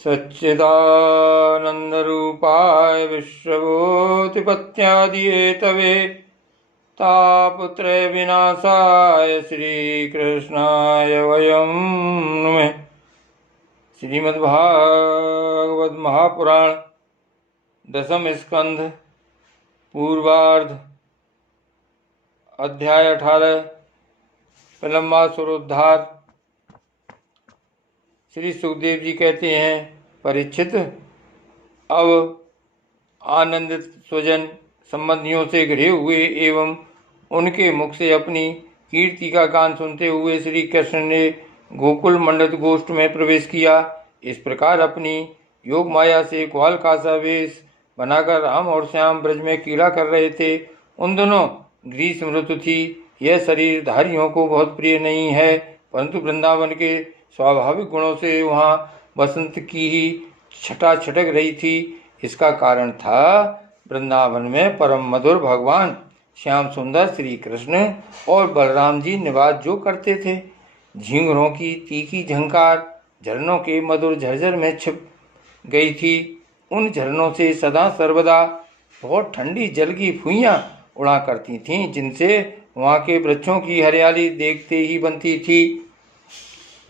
सच्चिदानन्दरूपाय विश्वभूतिपत्यादिहेतवे तापत्रय विनाशाय श्रीकृष्णाय वयं नुमः। श्रीमद्भागवत महापुराण दशम स्कंध पूर्वार्ध अध्याय 18 प्रलंबासुरोद्धार। श्री सुखदेव जी कहते हैं, परीक्षित, अब आनंदित स्वजन संबंधियों से घिरे हुए एवं उनके मुख से अपनी कीर्ति का गान सुनते हुए श्री कृष्ण ने गोकुल मंडल गोष्ठ में प्रवेश किया। इस प्रकार अपनी योग माया से ग्वाल का सा वेश बनाकर राम और श्याम ब्रज में क्रीड़ा कर रहे थे। उन दोनों ग्रीष्म ऋतु थी। यह शरीर धारियों को बहुत प्रिय नहीं है, परंतु वृंदावन के स्वाभाविक गुणों से वहाँ बसंत की ही छटा छटक रही थी। इसका कारण था वृंदावन में परम मधुर भगवान श्याम सुंदर श्री कृष्ण और बलराम जी निवास जो करते थे। झींगरों की तीखी झंकार झरनों के मधुर झरझर में छिप गई थी। उन झरनों से सदा सर्वदा बहुत ठंडी जल की फुइयाँ उड़ा करती थीं, जिनसे वहाँ के वृक्षों की हरियाली देखते ही बनती थी।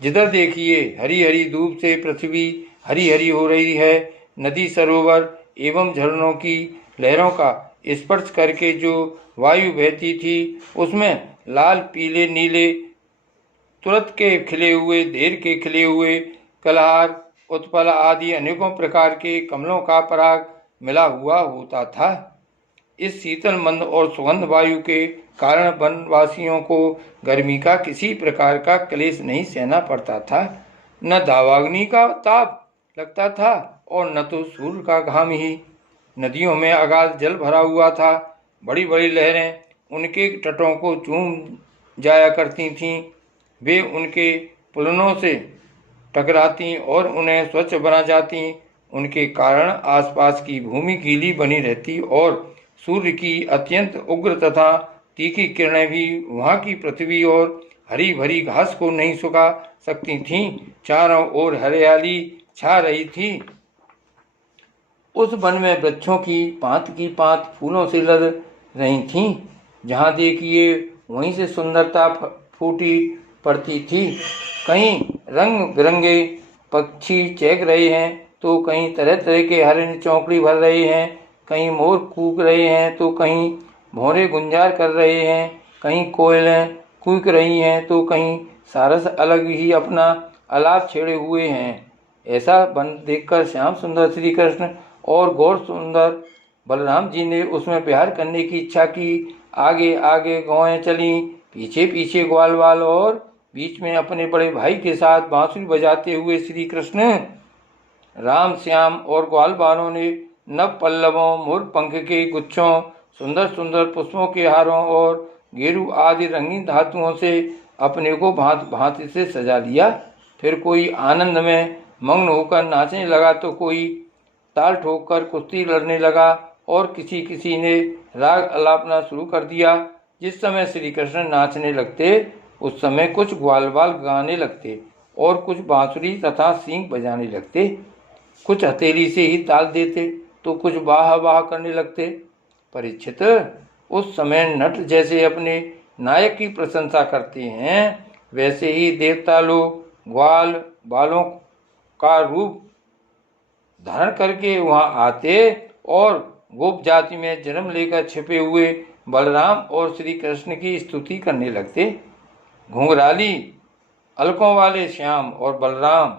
जिधर देखिए हरी हरी धूप से पृथ्वी हरी हरी हो रही है। नदी सरोवर एवं झरनों की लहरों का स्पर्श करके जो वायु बहती थी, उसमें लाल पीले नीले तुरत के खिले हुए, देर के खिले हुए, कलहार, उत्पल आदि अनेकों प्रकार के कमलों का पराग मिला हुआ होता था। इस शीतल मंद और सुगंध वायु के कारण वनवासियों को गर्मी का किसी प्रकार का क्लेश नहीं सहना पड़ता था। न दावाग्नि का ताप लगता था और न तो सूर्य का घाम ही। नदियों में अगाध जल भरा हुआ था। बड़ी बड़ी लहरें उनके तटों को चूम जाया करती थीं। वे उनके पुलनों से टकराती और उन्हें स्वच्छ बना जाती। उनके कारण आसपास की भूमि गीली बनी रहती और सूर्य की अत्यंत उग्र तथा तीखी किरणें भी वहाँ की पृथ्वी और हरी भरी घास को नहीं सुखा सकती थीं। चारों ओर हरियाली छा रही थी। उस वन में वृक्षों की पात फूलों से लद रही थीं। जहाँ देखिए वहीं से सुंदरता फूटी पड़ती थी। कहीं रंग बिरंगे पक्षी चहक रहे हैं तो कहीं तरह तरह के हरिण चौकड़ी भर रहे हैं, कहीं मोर कूक रहे हैं तो कहीं भौरे गुंजार कर रहे हैं, कहीं कोयलें कूक रही हैं तो कहीं सारस अलग ही अपना आलाप छेड़े हुए हैं। ऐसा वन देखकर श्याम सुंदर श्री कृष्ण और गौर सुंदर बलराम जी ने उसमें विहार करने की इच्छा की। आगे आगे गौएं चलीं, पीछे पीछे ग्वाल वाल और बीच में अपने बड़े भाई के साथ बांसुरी बजाते हुए श्री कृष्ण। राम श्याम और ग्वाल वालों ने नव पल्लवों, मोर पंख के गुच्छों, सुंदर सुंदर पुष्पों के हारों और गेरू आदि रंगीन धातुओं से अपने को भांति भांति से सजा लिया। फिर कोई आनंद में मग्न होकर नाचने लगा तो कोई ताल ठोककर कुश्ती लड़ने लगा और किसी किसी ने राग अलापना शुरू कर दिया। जिस समय श्री कृष्ण नाचने लगते उस समय कुछ ग्वालवाल गाने लगते और कुछ बांसुरी तथा सींग बजाने लगते। कुछ हथेली से ही ताल देते तो कुछ वाह वाह करने लगते। परीक्षित, उस समय नट जैसे अपने नायक की प्रशंसा करते हैं, वैसे ही देवता लोग ग्वाल बालों का रूप धारण करके वहाँ आते और गोप जाति में जन्म लेकर छिपे हुए बलराम और श्री कृष्ण की स्तुति करने लगते। घुंघराली अलकों वाले श्याम और बलराम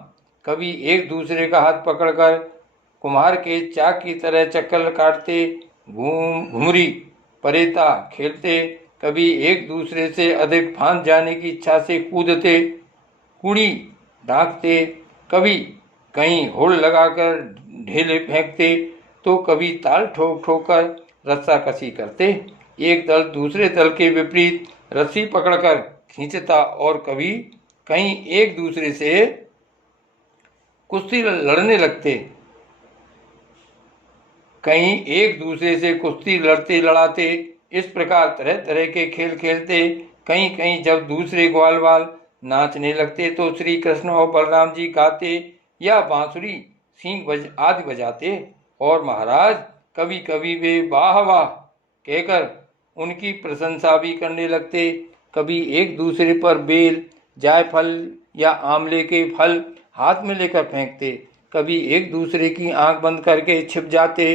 कभी एक दूसरे का हाथ पकड़कर कुम्हार के चाक की तरह चक्कर काटते, घुमरी परेता खेलते, कभी एक दूसरे से अधिक फांस जाने की इच्छा से कूदते, कुड़ी ढांकते, कभी कहीं होड़ लगाकर ढेले फेंकते तो कभी ताल ठोक ठोक कर रस्सा कसी करते। एक दल दूसरे दल के विपरीत रस्सी पकड़कर खींचता और कभी कहीं एक दूसरे से कुश्ती लड़ने लगते। कहीं एक दूसरे से कुश्ती लड़ते लड़ाते इस प्रकार तरह तरह के खेल खेलते। कहीं कहीं जब दूसरे ग्वाल वाल नाचने लगते तो श्री कृष्ण और बलराम जी गाते या बांसुरी सींग आदि बजाते और महाराज कभी कभी वे वाह वाह कहकर उनकी प्रशंसा भी करने लगते। कभी एक दूसरे पर बेल, जायफल या आंवले के फल हाथ में लेकर फेंकते, कभी एक दूसरे की आंख बंद करके छिप जाते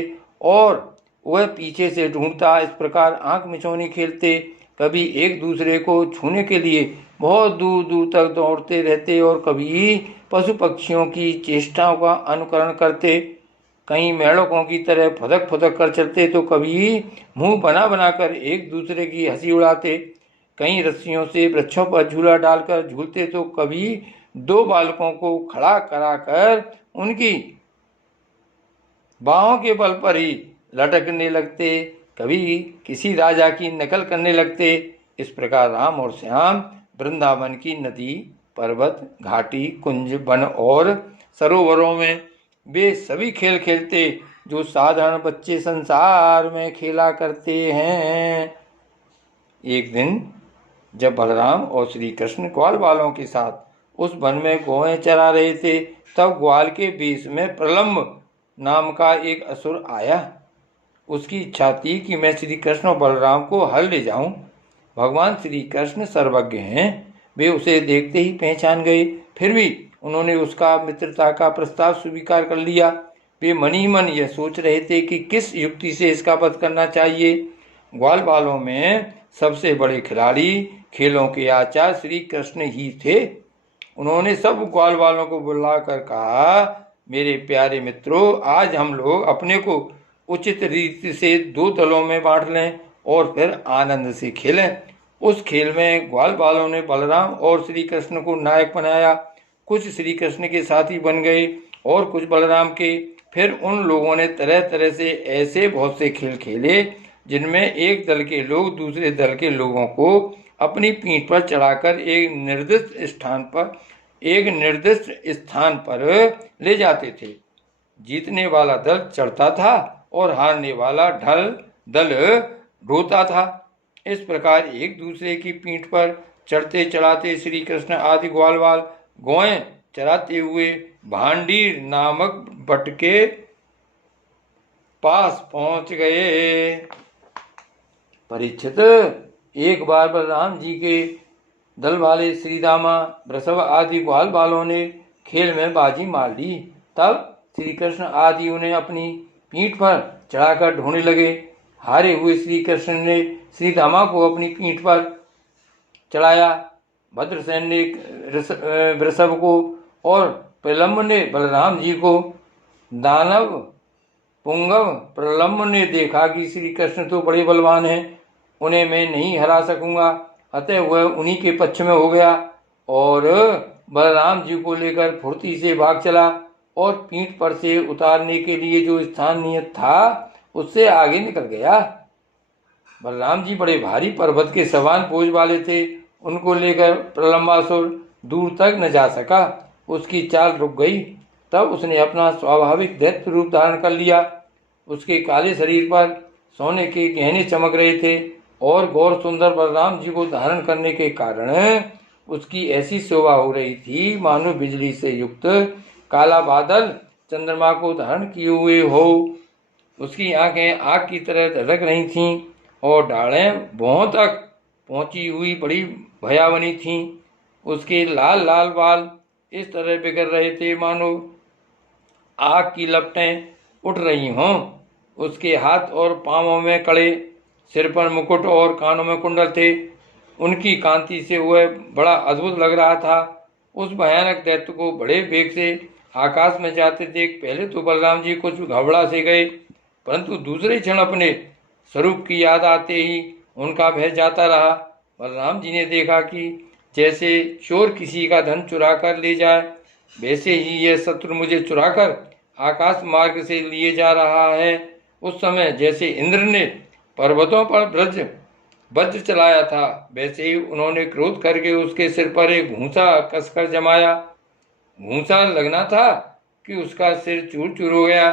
और वह पीछे से ढूंढता। इस प्रकार आंख मिचौनी खेलते। कभी एक दूसरे को छूने के लिए बहुत दूर दूर तक दौड़ते रहते और कभी पशु पक्षियों की चेष्टाओं का अनुकरण करते। कहीं मेढकों की तरह फदक फदक कर चलते तो कभी मुंह बना बनाकर एक दूसरे की हंसी उड़ाते। कहीं रस्सियों से वृक्षों पर झूला डालकर झूलते तो कभी दो बालकों को खड़ा कराकर उनकी बाहों के बल पर ही लटकने लगते, कभी किसी राजा की नकल करने लगते। इस प्रकार राम और श्याम वृंदावन की नदी, पर्वत, घाटी, कुंज, वन और सरोवरों में वे सभी खेल खेलते जो साधारण बच्चे संसार में खेला करते हैं। एक दिन जब बलराम और श्री कृष्ण ग्वाल बालों के साथ उस वन में गौएं चरा रहे थे, तब ग्वाल के बीच में प्रलम्ब नाम का एक असुर आया। उसकी इच्छा थी कि मैं श्री कृष्ण और बलराम को हल ले जाऊं। भगवान श्री कृष्ण सर्वज्ञ हैं, वे उसे देखते ही पहचान गए। फिर भी उन्होंने उसका मित्रता का प्रस्ताव स्वीकार कर लिया। वे मन ही मन यह सोच रहे थे कि किस युक्ति से इसका वध करना चाहिए। ग्वाल बालों में सबसे बड़े खिलाड़ी, खेलों के आचार्य श्री कृष्ण ही थे। उन्होंने सब ग्वाल बालों को बुलाकर कहा, मेरे प्यारे मित्रों, आज हम लोग अपने को उचित रीति से दो दलों में बांट लें और फिर आनंद से खेलें। उस खेल में ग्वाल बालों ने बलराम और श्री कृष्ण को नायक बनाया। कुछ श्री कृष्ण के साथी बन गए और कुछ बलराम के। फिर उन लोगों ने तरह तरह से ऐसे बहुत से खेल खेले जिनमें एक दल के लोग दूसरे दल के लोगों को अपनी पीठ पर चढ़ाकर एक निर्दिष्ट स्थान पर ले जाते थे। जीतने वाला दल चढ़ता था और हारने वाला दल रोता था। इस प्रकार एक दूसरे की पीठ पर चढ़ते चढ़ाते श्री कृष्ण आदि ग्वाल बाल गौएं चराते हुए भांडीर नामक बट के पास पहुंच गए। परीक्षित, एक बार बलराम जी के दल वाले श्रीदामा, वृषभ आदि ग्वाल बालों ने खेल में बाजी मार ली। तब श्री कृष्ण आदि उन्हें अपनी पीठ पर चढ़ाकर ढोने लगे। हारे हुए श्री कृष्ण ने श्रीदामा को अपनी पीठ पर चढ़ाया, भद्रसेन ने वृषभ को और प्रलम्ब ने बलराम जी को। दानव पुंगव प्रलम्ब ने देखा कि श्री कृष्ण तो बड़े बलवान हैं, उन्हें मैं नहीं हरा सकूंगा, अतः वह उन्हीं के पक्ष में हो गया और बलराम जी को लेकर फुर्ती से भाग चला और पीठ पर से उतारने के लिए जो स्थान नियत था उससे आगे निकल गया। बलराम जी बड़े भारी पर्वत के समान बोझ वाले थे, उनको लेकर प्रलंबासुर दूर तक न जा सका। उसकी चाल रुक गई। तब उसने अपना स्वाभाविक दैत्य रूप धारण कर लिया। उसके काले शरीर पर सोने के गहने चमक रहे थे और गौर सुंदर बलराम जी को धारण करने के कारण उसकी ऐसी शोभा हो रही थी मानो बिजली से युक्त काला बादल चंद्रमा को धारण किए हुए हो। उसकी आंखें आग की तरह धड़क रही थीं और डालें भौं तक पहुंची हुई बड़ी भयावनी थीं। उसके लाल लाल बाल इस तरह बिखर रहे थे मानो आग की लपटें उठ रही हों। उसके हाथ और पांवों में कड़े, सिर पर मुकुट और कानों में कुंडल थे। उनकी कांति से वह बड़ा अद्भुत लग रहा था। उस भयानक दैत्य को बड़े वेग से आकाश में जाते देख पहले तो बलराम जी कुछ घबरा से गए, परंतु दूसरे क्षण अपने स्वरूप की याद आते ही उनका भय जाता रहा। बलराम जी ने देखा कि जैसे चोर किसी का धन चुरा कर ले जाए, वैसे ही यह शत्रु मुझे चुराकर आकाश मार्ग से लिए जा रहा है। उस समय जैसे इंद्र ने पर्वतों पर वज्र चलाया था, वैसे ही उन्होंने क्रोध करके उसके सिर पर एक घूंसा कसकर जमाया। घूंसा लगना था कि उसका सिर चूर चूर हो गया।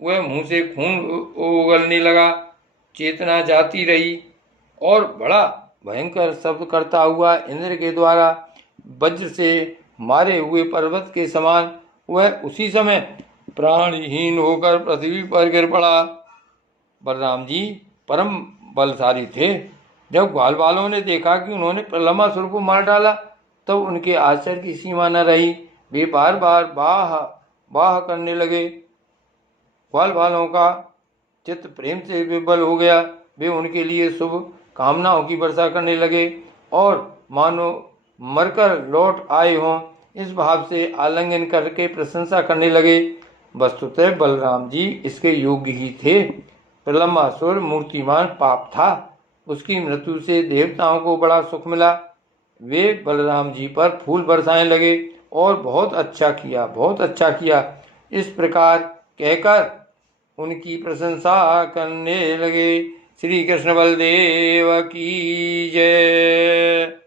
वह मुंह से खून उगलने लगा, चेतना जाती रही और बड़ा भयंकर शब्द करता हुआ इंद्र के द्वारा वज्र से मारे हुए पर्वत के समान वह उसी समय प्राणहीन होकर पृथ्वी पर गिर पड़ा। बलराम जी परम बलशाली थे। जब ग्वाल वालों ने देखा कि उन्होंने प्रलंबासुर को मार डाला तब उनके आश्चर्य की सीमा न रही। वे बार बार बाह बाह करने लगे। ग्वाल वालों का चित्त प्रेम से विभल हो गया। वे उनके लिए शुभ कामनाओं की वर्षा करने लगे और मानो मरकर लौट आए हों इस भाव से आलिंगन करके प्रशंसा करने लगे। वस्तुतः बलराम जी इसके योग्य ही थे। प्रलंबासुर मूर्तिमान पाप था। उसकी मृत्यु से देवताओं को बड़ा सुख मिला। वे बलराम जी पर फूल बरसाने लगे और बहुत अच्छा किया, बहुत अच्छा किया, इस प्रकार कहकर उनकी प्रशंसा करने लगे। श्री कृष्ण बलदेव की जय।